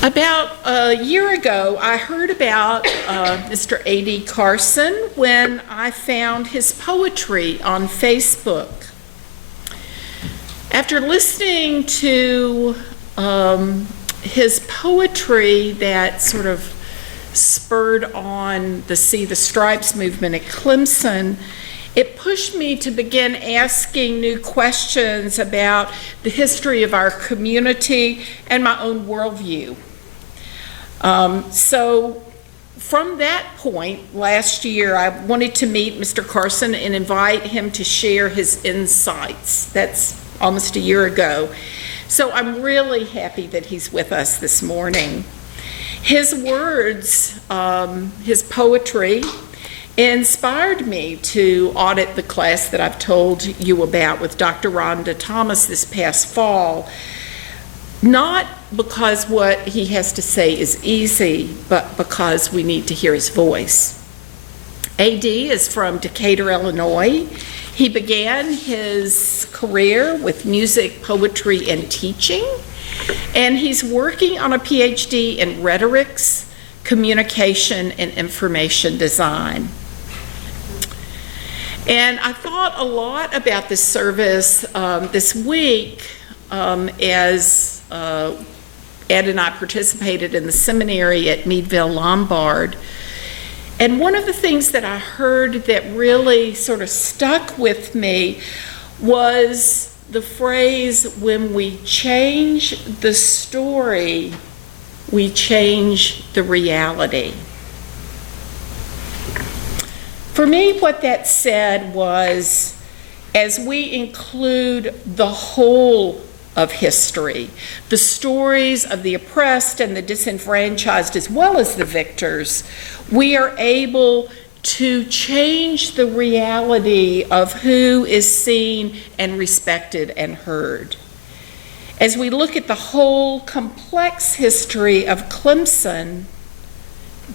About a year ago, I heard about Mr. A.D. Carson when I found his poetry on Facebook. After listening to his poetry that sort of spurred on the See the Stripes movement at Clemson, it pushed me to begin asking new questions about the history of our community and my own worldview. So from that point last year, I wanted to meet Mr. Carson and invite him to share his insights. That's almost a year ago. So I'm really happy that he's with us this morning. His words, his poetry, inspired me to audit the class that I've told you about with Dr. Rhonda Thomas this past fall. Not because what he has to say is easy, but because we need to hear his voice. A.D. is from Decatur, Illinois. He began his career with music, poetry, and teaching, and he's working on a PhD in rhetorics, communication, and information design. And I thought a lot about this service this week as Ed and I participated in the seminary at Meadville Lombard. And one of the things that I heard that really sort of stuck with me was the phrase, when we change the story, we change the reality. For me, what that said was, as we include the whole of history, the stories of the oppressed and the disenfranchised as well as the victors, we are able to change the reality of who is seen and respected and heard. As we look at the whole complex history of Clemson,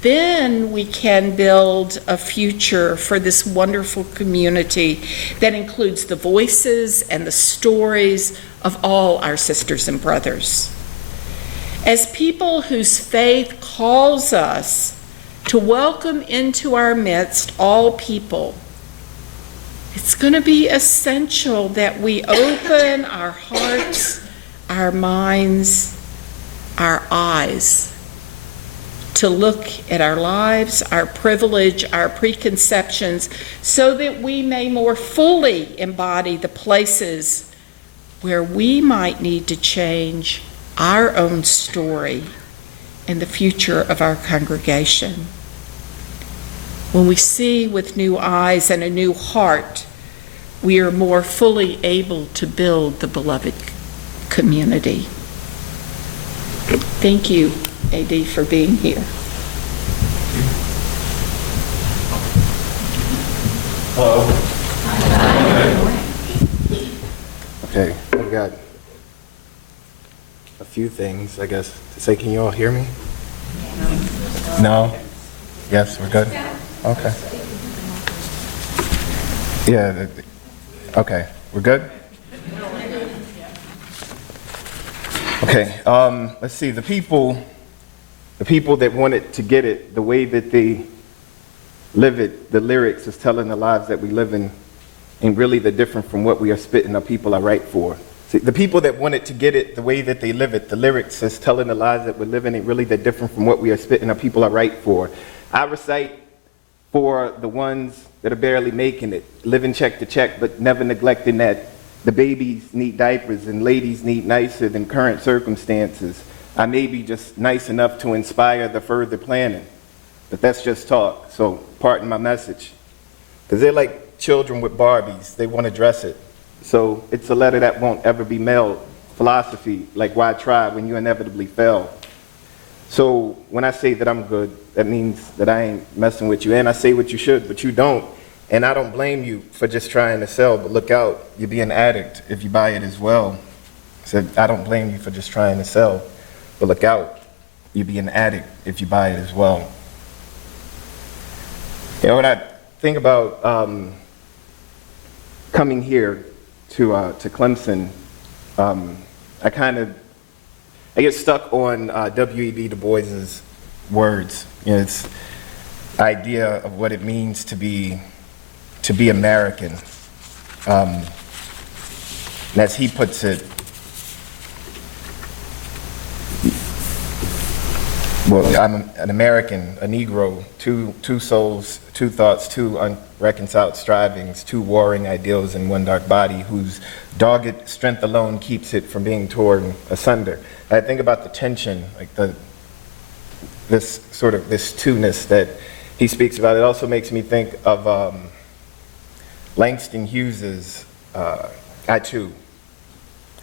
then we can build a future for this wonderful community that includes the voices and the stories of all our sisters and brothers. As people whose faith calls us to welcome into our midst all people, it's going to be essential that we open our hearts, our minds, our eyes to look at our lives, our privilege, our preconceptions, so that we may more fully embody the places where we might need to change our own story and the future of our congregation. When we see with new eyes and a new heart, we are more fully able to build the beloved community. Thank you, A.D., for being here. Hello. Okay, I've got a few things, I guess, to say. Can you all hear me? No? Yes, we're good? Okay. Yeah, okay, we're good? Okay, let's see, the people that wanted to get it the way that they live it, the lyrics is telling the lives that we live in, and really they're different from what we are spitting, our people I write for. See, the people that wanted to get it the way that they live it, the lyrics is telling the lives that we're living, and really they're different from what we are spitting, our people I write for. I recite for the ones that are barely making it, living check to check, but never neglecting that the babies need diapers and ladies need nicer than current circumstances. I may be just nice enough to inspire the further planning, but that's just talk, so pardon my message. Because they're like children with Barbies, they want to dress it. So it's a letter that won't ever be mailed. Philosophy, like why try when you inevitably fail? So when I say that I'm good, that means that I ain't messing with you, and I say what you should, but you don't. And I don't blame you for just trying to sell, but look out, you'll be an addict if you buy it as well. So I don't blame you for just trying to sell, but look out, you'll be an addict if you buy it as well. You know, when I think about coming here to Clemson, I kind of I get stuck on W.E.B. Du Bois's words. You know, it's idea of what it means to be American. And as he puts it, well, I'm an American, a Negro, two souls, two thoughts, two unreconciled strivings, two warring ideals in one dark body, whose dogged strength alone keeps it from being torn asunder. I think about the tension, like this two-ness that he speaks about. It also makes me think of Langston Hughes's I Too.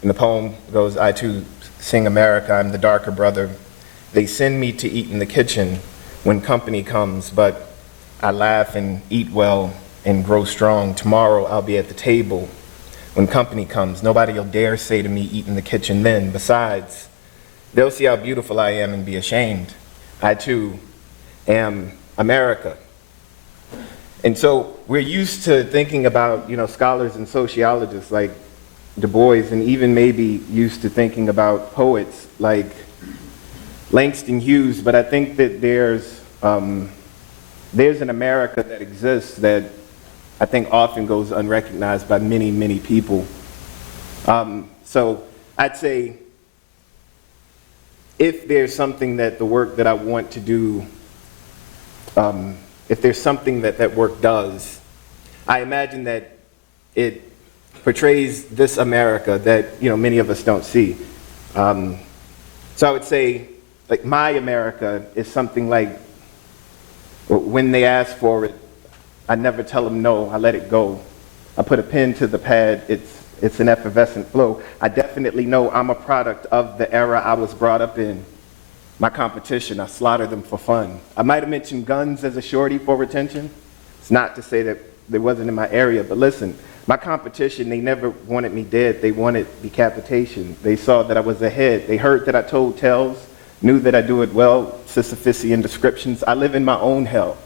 And the poem goes, I too sing America, I'm the darker brother. They send me to eat in the kitchen when company comes, but I laugh and eat well and grow strong. Tomorrow I'll be at the table when company comes. Nobody will dare say to me, eat in the kitchen then. Besides, they'll see how beautiful I am and be ashamed. I too am America. And so we're used to thinking about, scholars and sociologists like Du Bois, and even maybe used to thinking about poets like Langston Hughes, but I think that there's an America that exists that I think often goes unrecognized by many, many people. So I'd say if there's something that the work that I want to do, if there's something that work does, I imagine that it portrays this America that many of us don't see. So I would say, like, my America is something like, when they ask for it, I never tell them no, I let it go. I put a pen to the pad, it's an effervescent flow. I definitely know I'm a product of the era I was brought up in. My competition, I slaughter them for fun. I might have mentioned guns as a shorty for retention. It's not to say that they wasn't in my area, but listen, my competition, they never wanted me dead, they wanted decapitation. They saw that I was ahead. They heard that I told tales, knew that I do it well, Sisyphusian descriptions. I live in my own hell.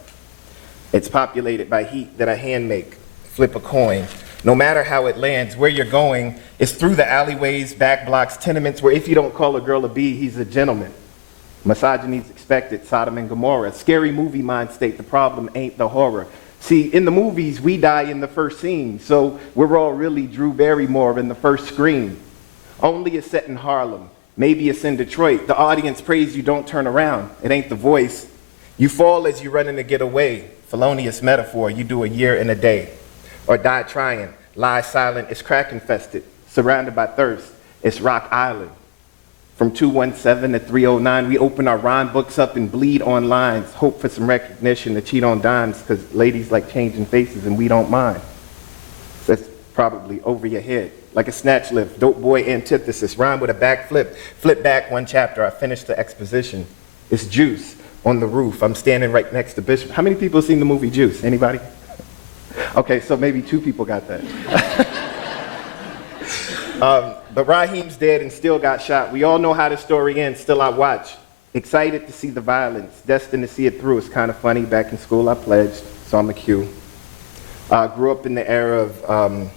It's populated by heat that I hand make. Flip a coin. No matter how it lands, where you're going is through the alleyways, back blocks, tenements, where if you don't call a girl a bee, he's a gentleman. Misogyny's expected, Sodom and Gomorrah. Scary movie mind state, the problem ain't the horror. See, in the movies, we die in the first scene, so we're all really Drew Barrymore in the first screen. Only it's set in Harlem. Maybe it's in Detroit. The audience prays you don't turn around. It ain't the voice. You fall as you running to get away. Felonious metaphor, you do a year in a day. Or die trying, lie silent, it's crack infested. Surrounded by thirst, it's Rock Island. From 217 to 309, we open our rhyme books up and bleed on lines. Hope for some recognition to cheat on dimes, because ladies like changing faces and we don't mind. That's probably over your head. Like a snatch lift, dope boy antithesis, rhyme with a backflip. Flip back one chapter, I finished the exposition. It's Juice on the roof. I'm standing right next to Bishop. How many people have seen the movie Juice? Anybody? Okay, so maybe 2 people got that. But Raheem's dead and still got shot. We all know how the story ends, still I watch. Excited to see the violence, destined to see it through. It's kind of funny, back in school I pledged, so I'm a Q. Grew up in the era of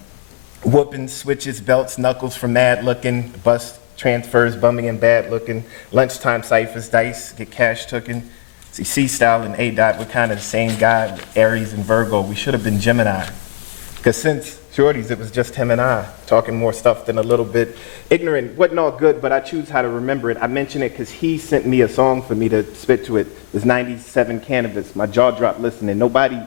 whoopings, switches, belts, knuckles from mad looking, bus transfers, bumming and bad looking, lunchtime ciphers, dice, get cash tooken. See, C-Style and A-Dot, we're kind of the same guy, Aries and Virgo. We should have been Gemini. Because since shorties, it was just him and I, talking more stuff than a little bit ignorant. Wasn't all good, but I choose how to remember it. I mention it because he sent me a song for me to spit to it. It was 97 Cannabis. My jaw dropped listening. Nobody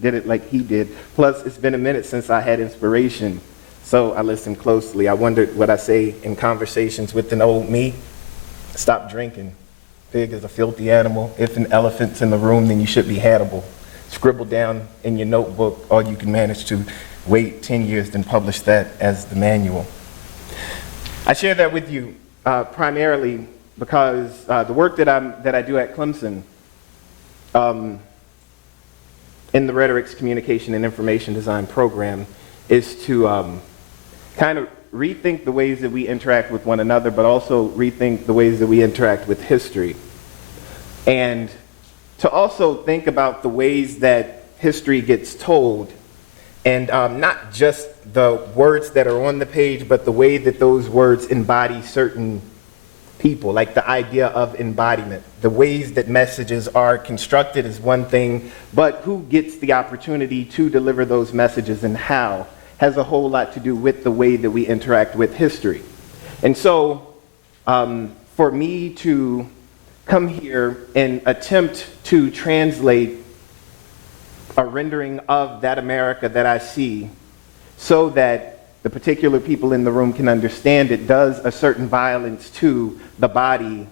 did it like he did. Plus, it's been a minute since I had inspiration. So I listened closely. I wondered what I say in conversations with an old me. Stop drinking. Pig is a filthy animal. If an elephant's in the room, then you should be Hannibal. Scribble down in your notebook all you can manage to. Wait 10 years, then publish that as the manual. I share that with you primarily because the work that I do at Clemson in the Rhetorics, Communication, and Information Design program is to kind of rethink the ways that we interact with one another, but also rethink the ways that we interact with history. And to also think about the ways that history gets told, and not just the words that are on the page, but the way that those words embody certain people, like the idea of embodiment. The ways that messages are constructed is one thing, but who gets the opportunity to deliver those messages and how has a whole lot to do with the way that we interact with history. And so for me to come here and attempt to translate a rendering of that America that I see so that the particular people in the room can understand it does a certain violence to the body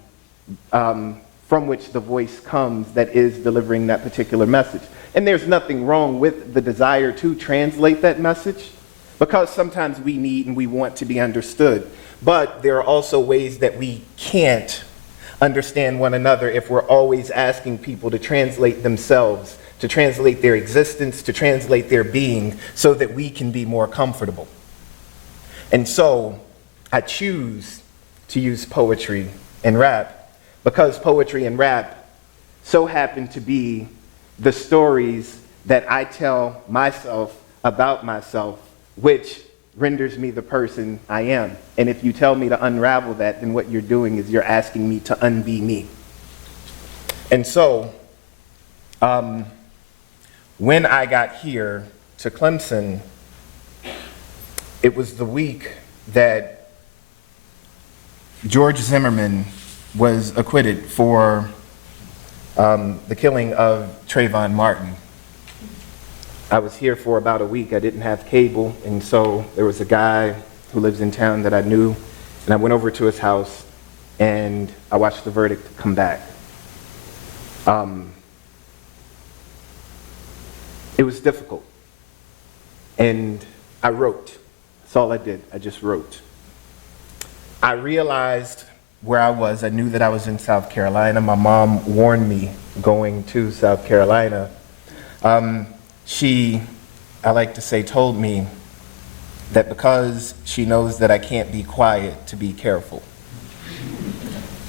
from which the voice comes that is delivering that particular message. And there's nothing wrong with the desire to translate that message, because sometimes we need and we want to be understood. But there are also ways that we can't understand one another if we're always asking people to translate themselves, to translate their existence, to translate their being so that we can be more comfortable. And so I choose to use poetry and rap because poetry and rap so happen to be the stories that I tell myself about myself, which renders me the person I am. And if you tell me to unravel that, then what you're doing is you're asking me to unbe me. And so when I got here to Clemson, it was the week that George Zimmerman was acquitted for the killing of Trayvon Martin. I was here for about a week. I didn't have cable, and so there was a guy who lives in town that I knew, and I went over to his house, and I watched the verdict come back. It was difficult, and I wrote. That's all I did. I just wrote. I realized where I was. I knew that I was in South Carolina. My mom warned me going to South Carolina. She, I like to say, told me that because she knows that I can't be quiet, to be careful.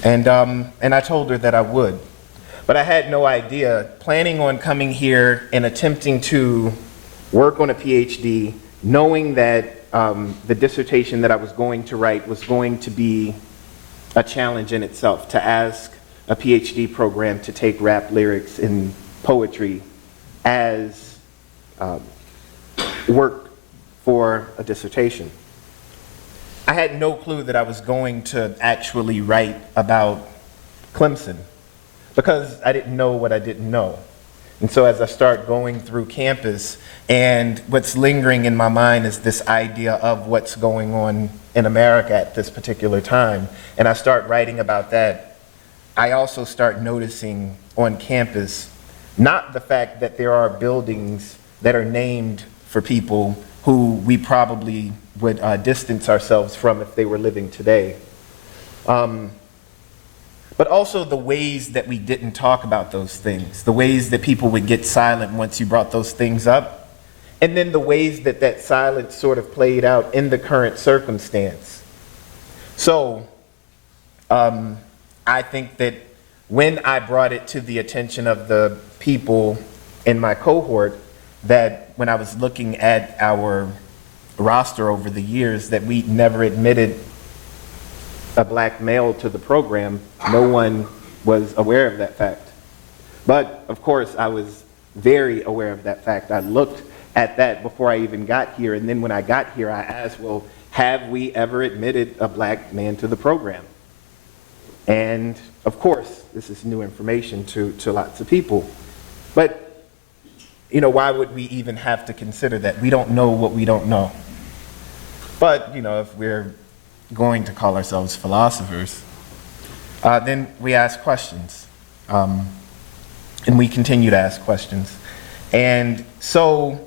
And I told her that I would. But I had no idea, planning on coming here and attempting to work on a PhD, knowing that the dissertation that I was going to write was going to be a challenge in itself, to ask a PhD program to take rap lyrics and poetry as work for a dissertation. I had no clue that I was going to actually write about Clemson because I didn't know what I didn't know. And so as I start going through campus, and what's lingering in my mind is this idea of what's going on in America at this particular time, and I start writing about that, I also start noticing on campus, not the fact that there are buildings that are named for people who we probably would distance ourselves from if they were living today, but also the ways that we didn't talk about those things, the ways that people would get silent once you brought those things up, and then the ways that that silence sort of played out in the current circumstance. So I think that when I brought it to the attention of the people in my cohort, that when I was looking at our roster over the years, that we never admitted a black male to the program, no one was aware of that fact. But of course, I was very aware of that fact. I looked at that before I even got here, and then when I got here, I asked, well, have we ever admitted a black man to the program? And of course, this is new information to lots of people. But, you know, why would we even have to consider that? We don't know what we don't know. But, you know, if we're going to call ourselves philosophers, then we ask questions. And we continue to ask questions. And so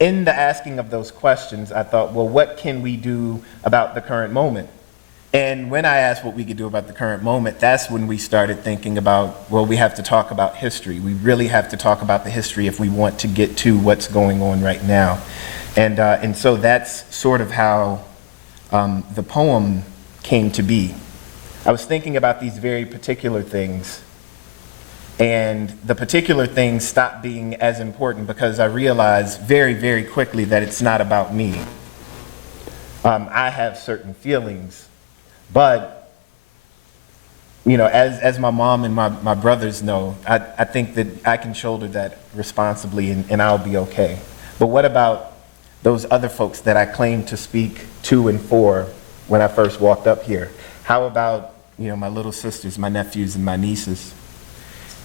in the asking of those questions, I thought, well, what can we do about the current moment? And when I asked what we could do about the current moment, that's when we started thinking about, well, we have to talk about history. We really have to talk about the history if we want to get to what's going on right now. And so that's sort of how the poem came to be. I was thinking about these very particular things, and the particular things stopped being as important because I realized very, very quickly that it's not about me. I have certain feelings, but as my mom and my brothers know, I think that I can shoulder that responsibly and I'll be okay. But what about those other folks that I claim to speak to and for when I first walked up here? How about, my little sisters, my nephews, and my nieces?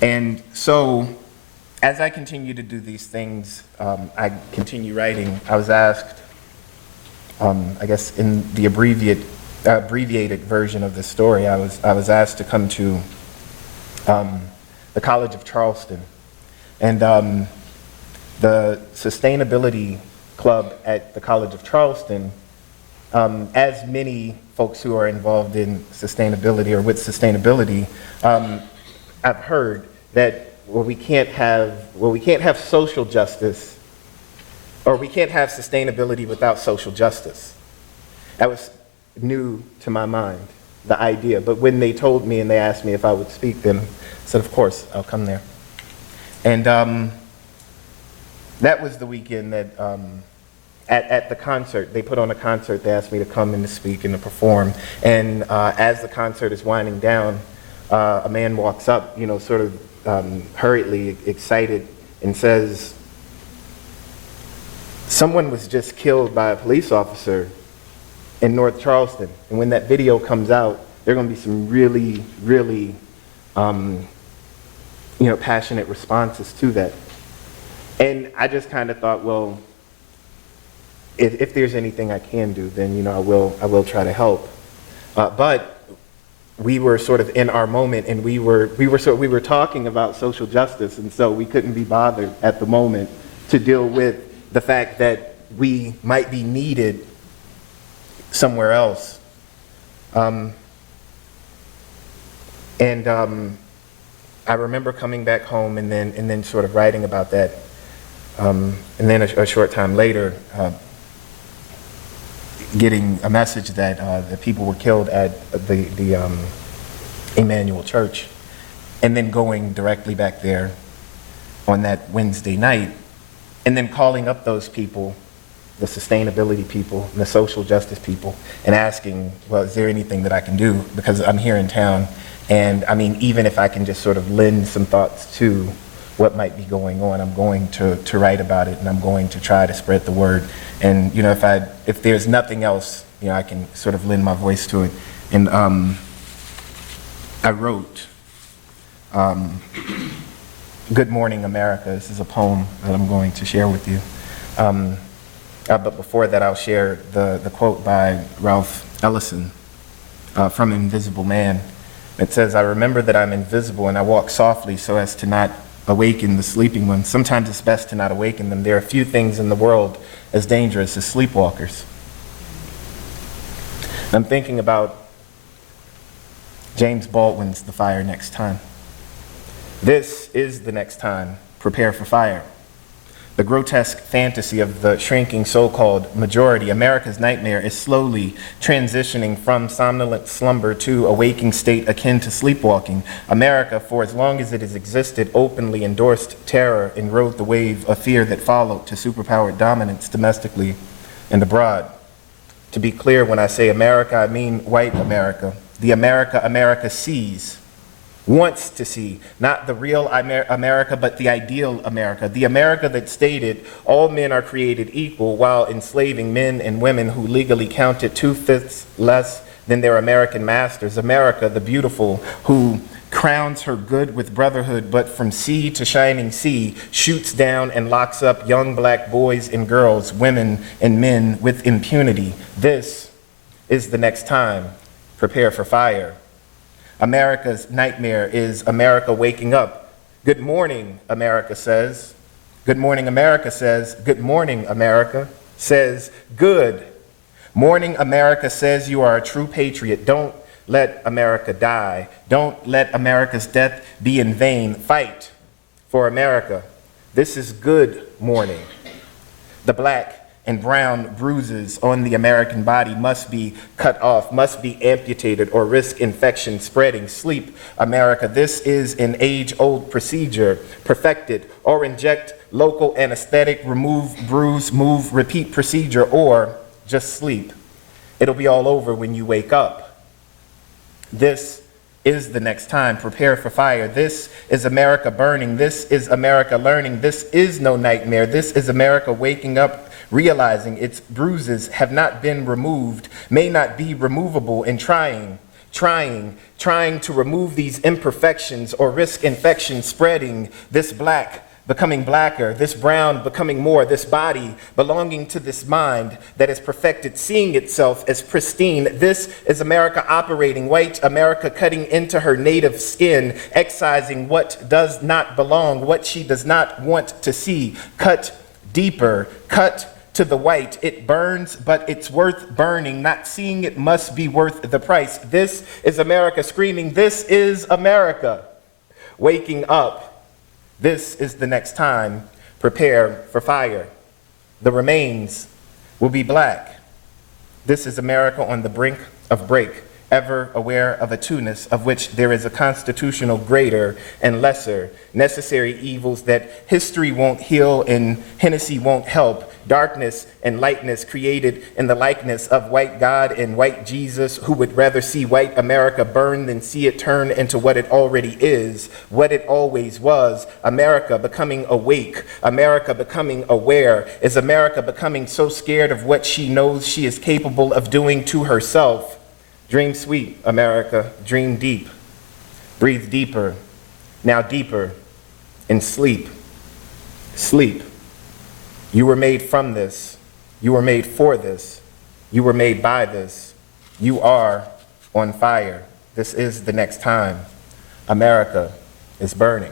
And so, as I continue to do these things, I continue writing. I was asked, I guess in the abbreviated version of the story, I was asked to come to the College of Charleston. And the Sustainability Club at the College of Charleston, as many folks who are involved in sustainability or with sustainability, I've heard that we can't have social justice, or we can't have sustainability without social justice. That was new to my mind, the idea. But when they told me and they asked me if I would speak, then I said, of course, I'll come there. And that was the weekend that at the concert, they put on a concert, they asked me to come and to speak and to perform. And as the concert is winding down, a man walks up, sort of hurriedly excited, and says, someone was just killed by a police officer in North Charleston. And when that video comes out, there are going to be some really, really, passionate responses to that. And I just kind of thought, well, if there's anything I can do, then I will try to help. But we were sort of in our moment, and we were talking about social justice, and so we couldn't be bothered at the moment to deal with the fact that we might be needed somewhere else. I remember coming back home and then sort of writing about that. And then a short time later, getting a message that the people were killed at the Emmanuel Church, and then going directly back there on that Wednesday night, and then calling up those people, the sustainability people, and the social justice people, and asking, well, is there anything that I can do? Because I'm here in town, and I mean, even if I can just sort of lend some thoughts to what might be going on, I'm going to write about it, and I'm going to try to spread the word. And if there's nothing else, I can sort of lend my voice to it. And I wrote, "Good Morning, America." This is a poem that I'm going to share with you. But before that, I'll share the quote by Ralph Ellison from Invisible Man. It says, "I remember that I'm invisible and I walk softly so as to not awaken the sleeping ones. Sometimes it's best to not awaken them. There are few things in the world as dangerous as sleepwalkers." I'm thinking about James Baldwin's The Fire Next Time. This is the next time. Prepare for fire. The grotesque fantasy of the shrinking so-called majority, America's nightmare, is slowly transitioning from somnolent slumber to a waking state akin to sleepwalking. America, for as long as it has existed, openly endorsed terror and rode the wave of fear that followed to superpowered dominance domestically and abroad. To be clear, when I say America, I mean white America. The America America sees, wants to see, not the real America, but the ideal America. The America that stated all men are created equal while enslaving men and women who legally counted 2/5 less than their American masters. America, the beautiful, who crowns her good with brotherhood, but from sea to shining sea, shoots down and locks up young black boys and girls, women and men with impunity. This is the next time. Prepare for fire. America's nightmare is America waking up. Good morning, America says. Good morning, America says. Good morning, America says. Good morning, America says you are a true patriot. Don't let America die. Don't let America's death be in vain. Fight for America. This is good morning. The black and brown bruises on the American body must be cut off, must be amputated, or risk infection spreading. Sleep, America. This is an age-old procedure. Perfect it, or inject local anesthetic, remove, bruise, move, repeat procedure, or just sleep. It'll be all over when you wake up. This is the next time. Prepare for fire. This is America burning. This is America learning. This is no nightmare. This is America waking up, realizing its bruises have not been removed, may not be removable, and trying to remove these imperfections or risk infection spreading, this black becoming blacker, this brown becoming more, this body belonging to this mind that is perfected, seeing itself as pristine. This is America operating, white America cutting into her native skin, excising what does not belong, what she does not want to see. Cut deeper, cut to the white. It burns, but it's worth burning. Not seeing it must be worth the price. This is America screaming, this is America waking up. This is the next time. Prepare for fire. The remains will be black. This is America on the brink of break, ever aware of a two-ness of which there is a constitutional greater and lesser, necessary evils that history won't heal and Hennessy won't help, darkness and lightness created in the likeness of white God and white Jesus, who would rather see white America burn than see it turn into what it already is, what it always was. America becoming awake, America becoming aware. Is America becoming so scared of what she knows she is capable of doing to herself? Dream sweet, America, dream deep. Breathe deeper, now deeper, and sleep. Sleep. You were made from this. You were made for this. You were made by this. You are on fire. This is the next time. America is burning.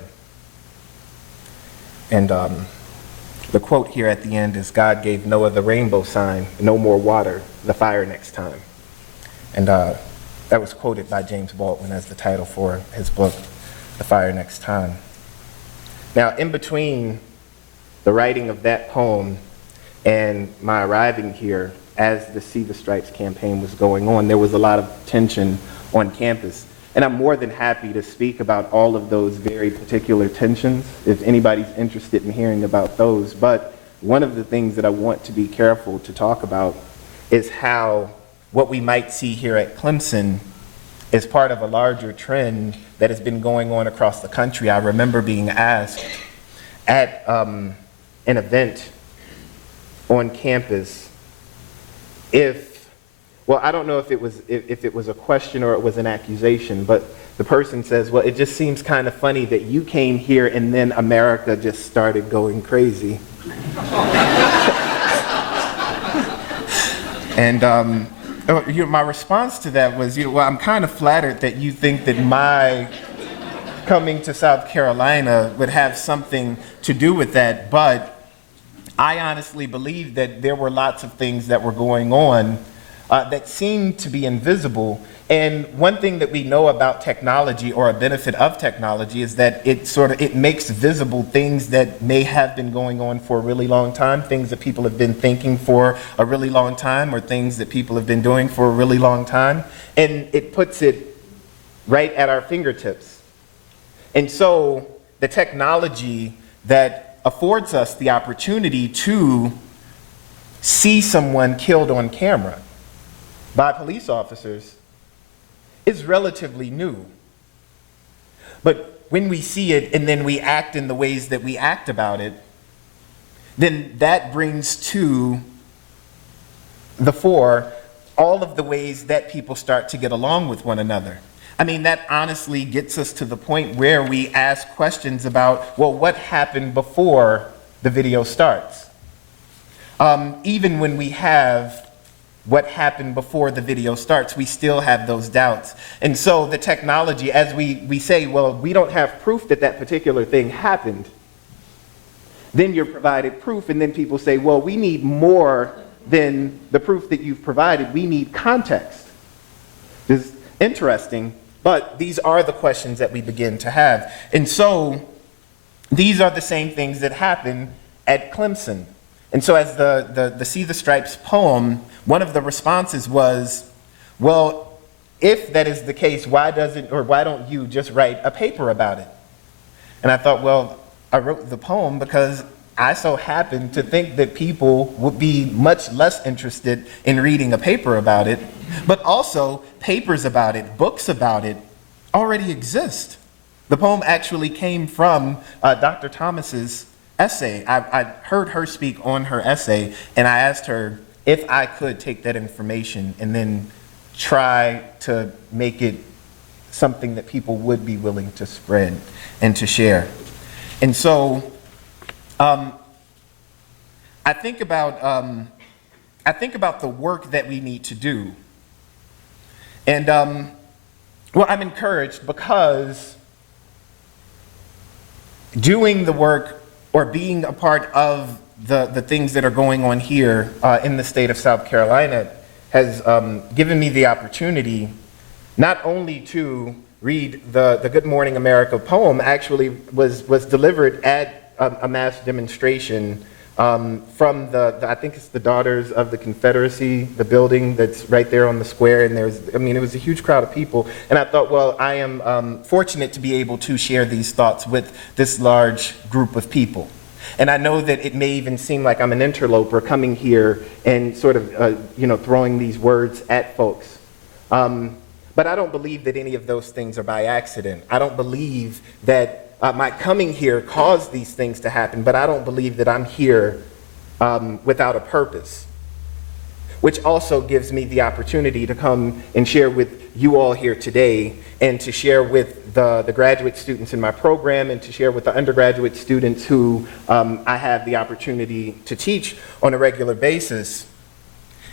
And the quote here at the end is, God gave Noah the rainbow sign, no more water, the fire next time. And that was quoted by James Baldwin as the title for his book, The Fire Next Time. Now, in between the writing of that poem and my arriving here, as the See the Stripes campaign was going on, there was a lot of tension on campus. And I'm more than happy to speak about all of those very particular tensions, if anybody's interested in hearing about those. But one of the things that I want to be careful to talk about is how what we might see here at Clemson is part of a larger trend that has been going on across the country. I remember being asked at an event on campus I don't know if it was a question or it was an accusation, but the person says, well, it just seems kind of funny that you came here and then America just started going crazy. And my response to that was, well, I'm kind of flattered that you think that my coming to South Carolina would have something to do with that, but I honestly believe that there were lots of things that were going on that seemed to be invisible. And one thing that we know about technology, or a benefit of technology, is that it makes visible things that may have been going on for a really long time, things that people have been thinking for a really long time, or things that people have been doing for a really long time, and it puts it right at our fingertips. And so the technology that affords us the opportunity to see someone killed on camera by police officers is relatively new. But when we see it and then we act in the ways that we act about it, then that brings to the fore all of the ways that people start to get along with one another. I mean, that honestly gets us to the point where we ask questions about, well, what happened before the video starts? Even when we have what happened before the video starts, we still have those doubts. And so the technology, as we say, well, we don't have proof that that particular thing happened, then you're provided proof, and then people say, well, we need more than the proof that you've provided. We need context. This is interesting, but these are the questions that we begin to have. And so these are the same things that happen at Clemson. And so as the See the Stripes poem, one of the responses was, well, if that is the case, why don't you just write a paper about it? And I thought, well, I wrote the poem because I so happen to think that people would be much less interested in reading a paper about it, but also papers about it, books about it, already exist. The poem actually came from Dr. Thomas's essay. I heard her speak on her essay, and I asked her if I could take that information and then try to make it something that people would be willing to spread and to share. And so I think about the work that we need to do. And well, I'm encouraged because doing the work or being a part of the things that are going on here in the state of South Carolina has given me the opportunity not only to read the Good Morning America poem, actually was delivered at a mass demonstration from I think it's the Daughters of the Confederacy, the building that's right there on the square, and it was a huge crowd of people, and I thought, well, I am fortunate to be able to share these thoughts with this large group of people. And I know that it may even seem like I'm an interloper coming here and sort of, throwing these words at folks. But I don't believe that any of those things are by accident. I don't believe that my coming here caused these things to happen, but I don't believe that I'm here without a purpose, which also gives me the opportunity to come and share with you all here today, and to share with the graduate students in my program, and to share with the undergraduate students who I have the opportunity to teach on a regular basis.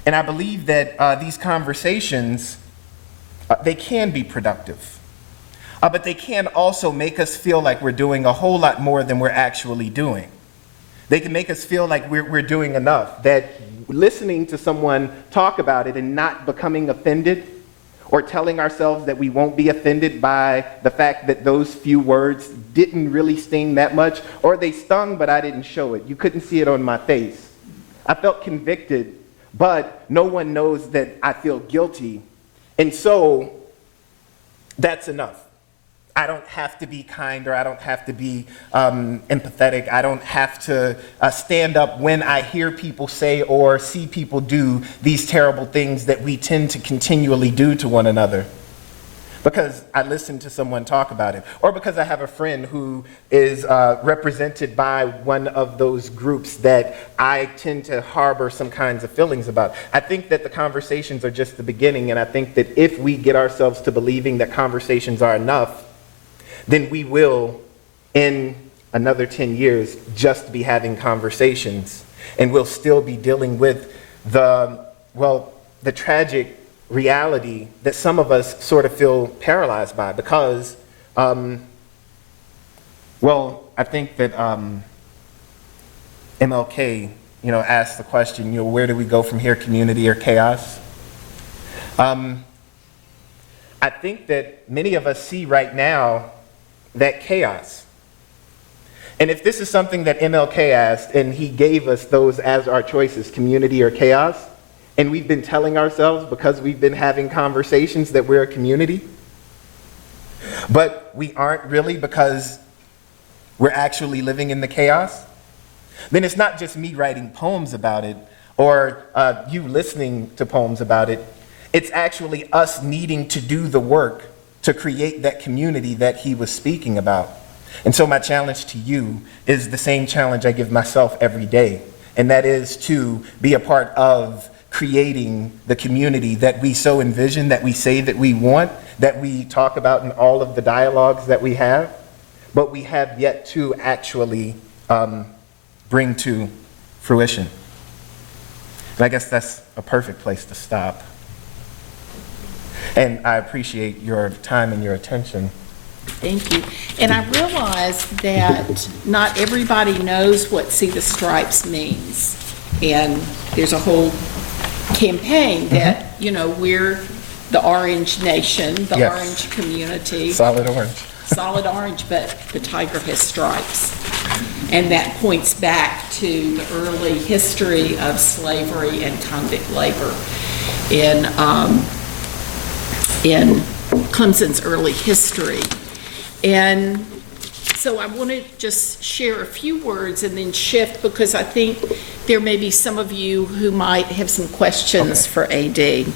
And I believe that these conversations, they can be productive. But they can also make us feel like we're doing a whole lot more than we're actually doing. They can make us feel like we're doing enough, that listening to someone talk about it and not becoming offended, or telling ourselves that we won't be offended by the fact that those few words didn't really sting that much, or they stung but I didn't show it. You couldn't see it on my face. I felt convicted, but no one knows that I feel guilty, and so that's enough. I don't have to be kind, or I don't have to be empathetic. I don't have to stand up when I hear people say or see people do these terrible things that we tend to continually do to one another, because I listened to someone talk about it, or because I have a friend who is represented by one of those groups that I tend to harbor some kinds of feelings about. I think that the conversations are just the beginning, and I think that if we get ourselves to believing that conversations are enough, then we will, in another 10 years, just be having conversations, and we'll still be dealing with the tragic reality that some of us sort of feel paralyzed by, because, I think that MLK, asked the question, where do we go from here, community or chaos? I think that many of us see right now that chaos. And if this is something that MLK asked, and he gave us those as our choices, community or chaos, and we've been telling ourselves, because we've been having conversations, that we're a community, but we aren't really, because we're actually living in the chaos, then it's not just me writing poems about it, or you listening to poems about it. It's actually us needing to do the work to create that community that he was speaking about. And so my challenge to you is the same challenge I give myself every day, and that is to be a part of creating the community that we so envision, that we say that we want, that we talk about in all of the dialogues that we have, but we have yet to actually bring to fruition. And I guess that's a perfect place to stop. And I appreciate your time and your attention. Thank you. And I realize that not everybody knows what See the Stripes means. And there's a whole campaign that, we're the Orange Nation, the Yes. Orange community. Solid orange. Solid orange, but the tiger has stripes. And that points back to the early history of slavery and convict labor in Clemson's early history. And so I want to just share a few words and then shift, because I think there may be some of you who might have some questions for AD.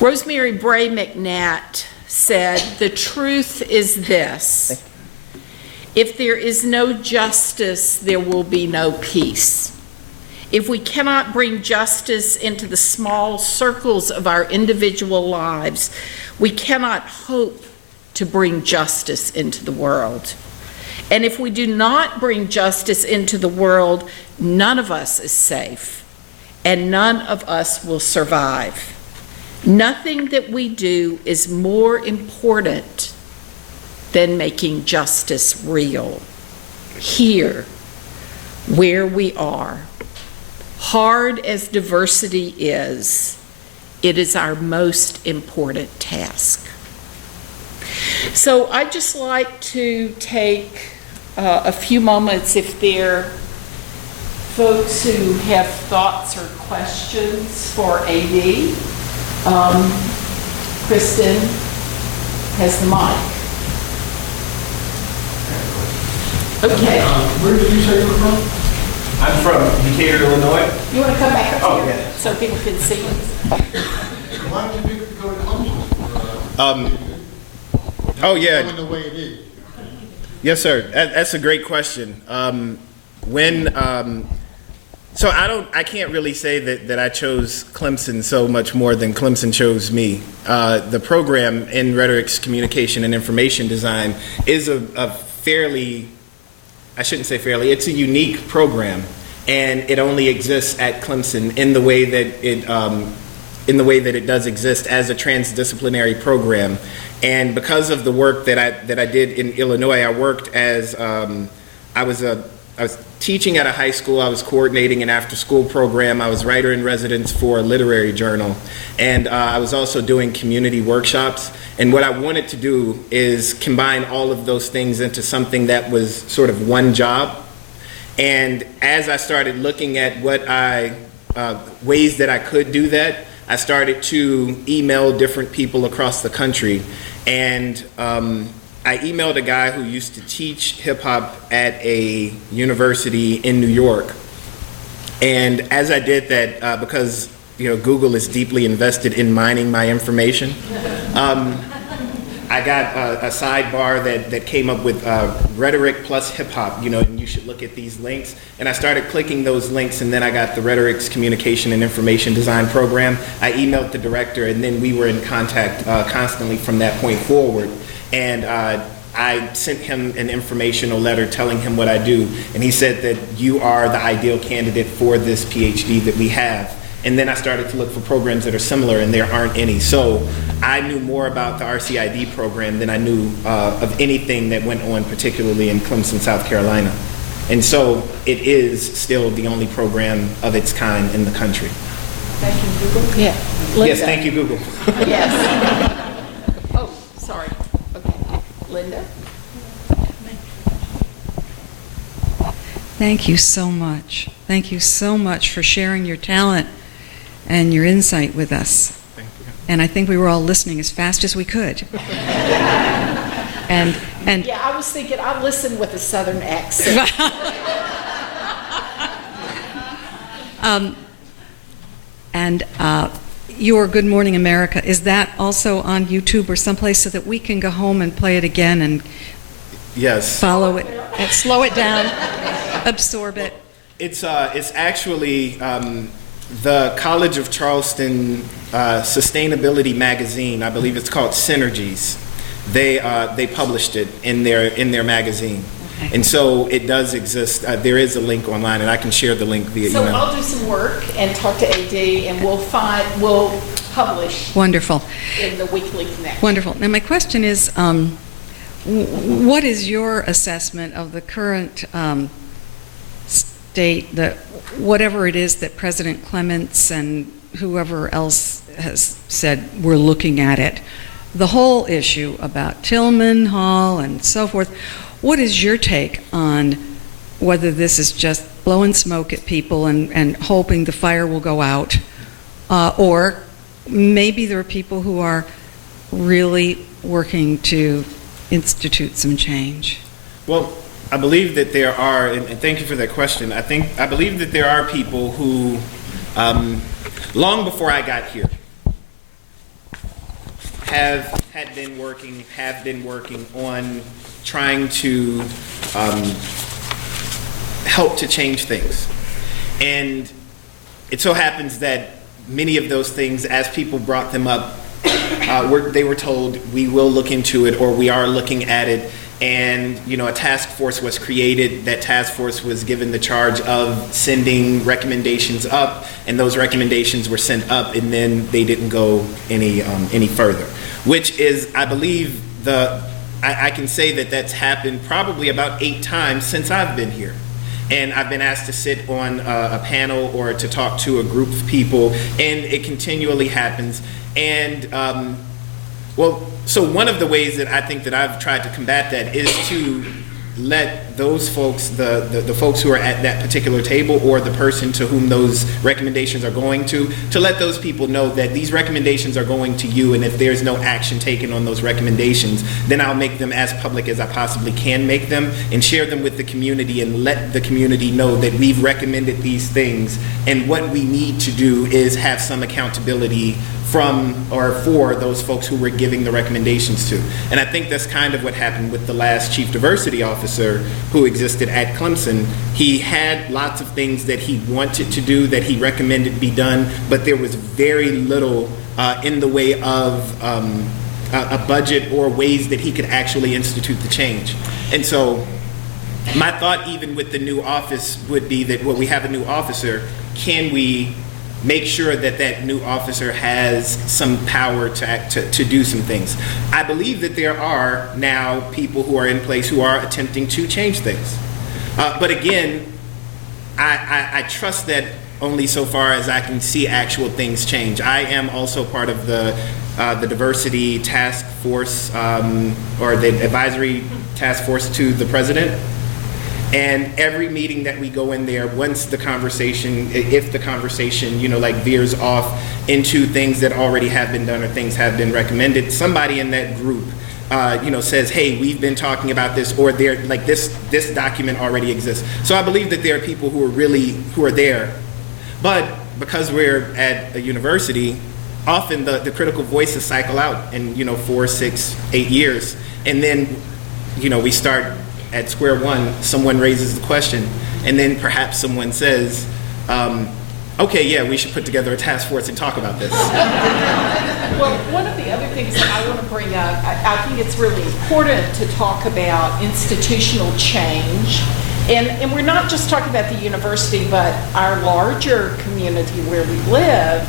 Rosemary Bray McNatt said, "The truth is this: if there is no justice, there will be no peace. If we cannot bring justice into the small circles of our individual lives, we cannot hope to bring justice into the world. And if we do not bring justice into the world, none of us is safe, and none of us will survive. Nothing that we do is more important than making justice real. Here, where we are, hard as diversity is, it is our most important task." So I'd just like to take a few moments if there are folks who have thoughts or questions for AD. Kristen has the mic. Okay. Where did you say you were from? I'm from Decatur, Illinois. You want to come back up here yeah. so people can see you? Why did you go to Clemson? Oh, yeah. Going the way it is. Yes, sir. That's a great question. So I can't really say that I chose Clemson so much more than Clemson chose me. The program in Rhetorics, Communication, and Information Design is a fairly, I shouldn't say fairly, it's a unique program, and it only exists at Clemson in the way that it does exist as a transdisciplinary program. And because of the work that I did in Illinois, I worked as I was teaching at a high school. I was coordinating an after-school program. I was writer in residence for a literary journal, and I was also doing community workshops. And what I wanted to do is combine all of those things into something that was sort of one job. And as I started looking at ways that I could do that, I started to email different people across the country. And I emailed a guy who used to teach hip hop at a university in New York. And as I did that, because Google is deeply invested in mining my information, I got a sidebar that came up with rhetoric plus hip hop, and you should look at these links. And I started clicking those links, and then I got the Rhetorics, Communication, and Information Design program. I emailed the director, and then we were in contact constantly from that point forward. And I sent him an informational letter telling him what I do, and he said that you are the ideal candidate for this PhD that we have. And then I started to look for programs that are similar, and there aren't any. So I knew more about the RCID program than I knew of anything that went on, particularly in Clemson, South Carolina. And so it is still the only program of its kind in the country. Thank you, Google. Yeah. Linda. Yes, thank you, Google. Yes. Oh, sorry. Okay. Linda? Thank you so much. Thank you so much for sharing your talent and your insight with us. Thank you. And I think we were all listening as fast as we could. and Yeah, I was thinking I'd listen with a Southern accent. Your Good Morning America, is that also on YouTube or someplace so that we can go home and play it again and Yes. follow it and slow it down, absorb it? It's actually the College of Charleston Sustainability magazine. I believe it's called Synergies. They published it in their magazine. Okay. And so it does exist. There is a link online, and I can share the link via So email. I'll do some work and talk to AD, and we'll publish Wonderful. in the Weekly Connection. Wonderful. Now, my question is, what is your assessment of the current state, that whatever it is that President Clements and whoever else has said, we're looking at it, the whole issue about Tillman Hall and so forth, what is your take on whether this is just blowing smoke at people and hoping the fire will go out, or maybe there are people who are really working to institute some change? Well, I believe that there are, and thank you for that question. I believe that there are people who, long before I got here, have been working on trying to help to change things. And it so happens that many of those things, as people brought them up, they were told, we will look into it, or we are looking at it. And, a task force was created. That task force was given the charge of sending recommendations up, and those recommendations were sent up, and then they didn't go any further. Which is, I believe, I can say that that's happened probably about 8 times since I've been here. And I've been asked to sit on a panel or to talk to a group of people, and it continually happens. And, so one of the ways that I think that I've tried to combat that is to let those folks, the folks who are at that particular table, or the person to whom those recommendations are going to let those people know that these recommendations are going to you, and if there's no action taken on those recommendations, then I'll make them as public as I possibly can make them, and share them with the community, and let the community know that we've recommended these things, and what we need to do is have some accountability from or for those folks who we're giving the recommendations to. And I think that's kind of what happened with the last chief diversity officer who existed at Clemson. He had lots of things that he wanted to do, that he recommended be done, but there was very little in the way of a budget or ways that he could actually institute the change. And so my thought, even with the new office, would be that, we have a new officer, can we make sure that that new officer has some power to do some things? I believe that there are now people who are in place who are attempting to change things. But again, I trust that only so far as I can see actual things change. I am also part of the diversity task force, or the advisory task force to the president. And every meeting that we go in there, once the conversation, if the conversation, veers off into things that already have been done or things have been recommended, somebody in that group, says, hey, we've been talking about this, or this document already exists. So I believe that there are people who are there. But because we're at a university, often the critical voices cycle out in, 4, 6, 8 years. And then, we start at square one. Someone raises the question, and then perhaps someone says, okay, yeah, we should put together a task force and talk about this. Well, one of the other things that I want to bring up, I think it's really important to talk about institutional change. And we're not just talking about the university, but our larger community where we live.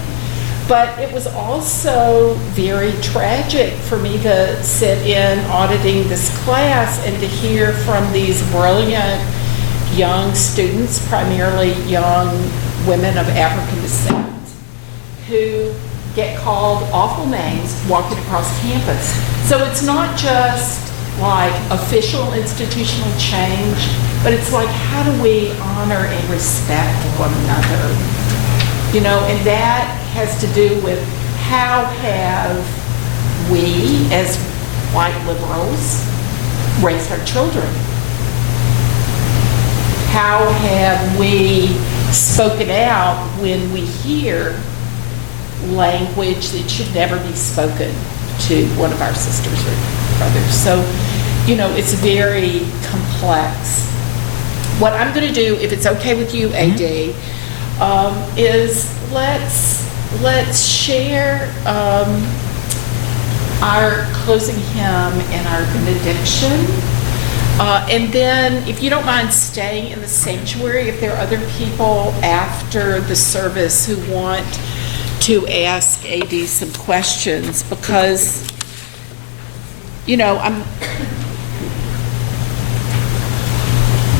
But it was also very tragic for me to sit in auditing this class and to hear from these brilliant young students, primarily young women of African descent, who get called awful names walking across campus. So it's not just like official institutional change, but it's like, how do we honor and respect one another? And that has to do with how have we, as white liberals, raised our children? How have we spoken out when we hear language that should never be spoken to one of our sisters or brothers? So, it's very complex. What I'm going to do, if it's okay with you, AD, is let's share our closing hymn and our benediction. And then, if you don't mind staying in the sanctuary, if there are other people after the service who want to ask AD some questions, because,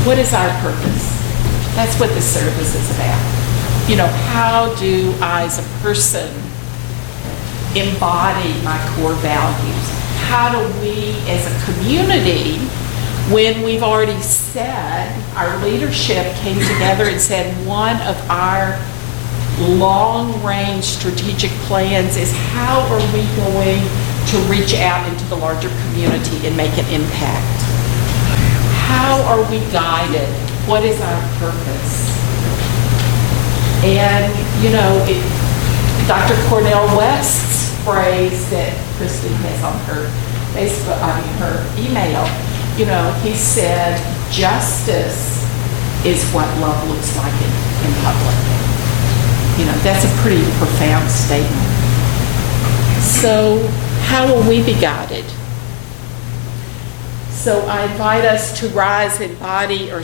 what is our purpose? That's what this service is about. How do I, as a person, embody my core values? How do we, as a community, when we've already said, our leadership came together and said one of our long-range strategic plans is how are we going to reach out into the larger community and make an impact? How are we guided? What is our purpose? And, Dr. Cornel West's phrase that Christy has on her Facebook, her email. You know, he said, justice is what love looks like in public. You know, that's a pretty profound statement. So how will we be guided? So I invite us to rise in body or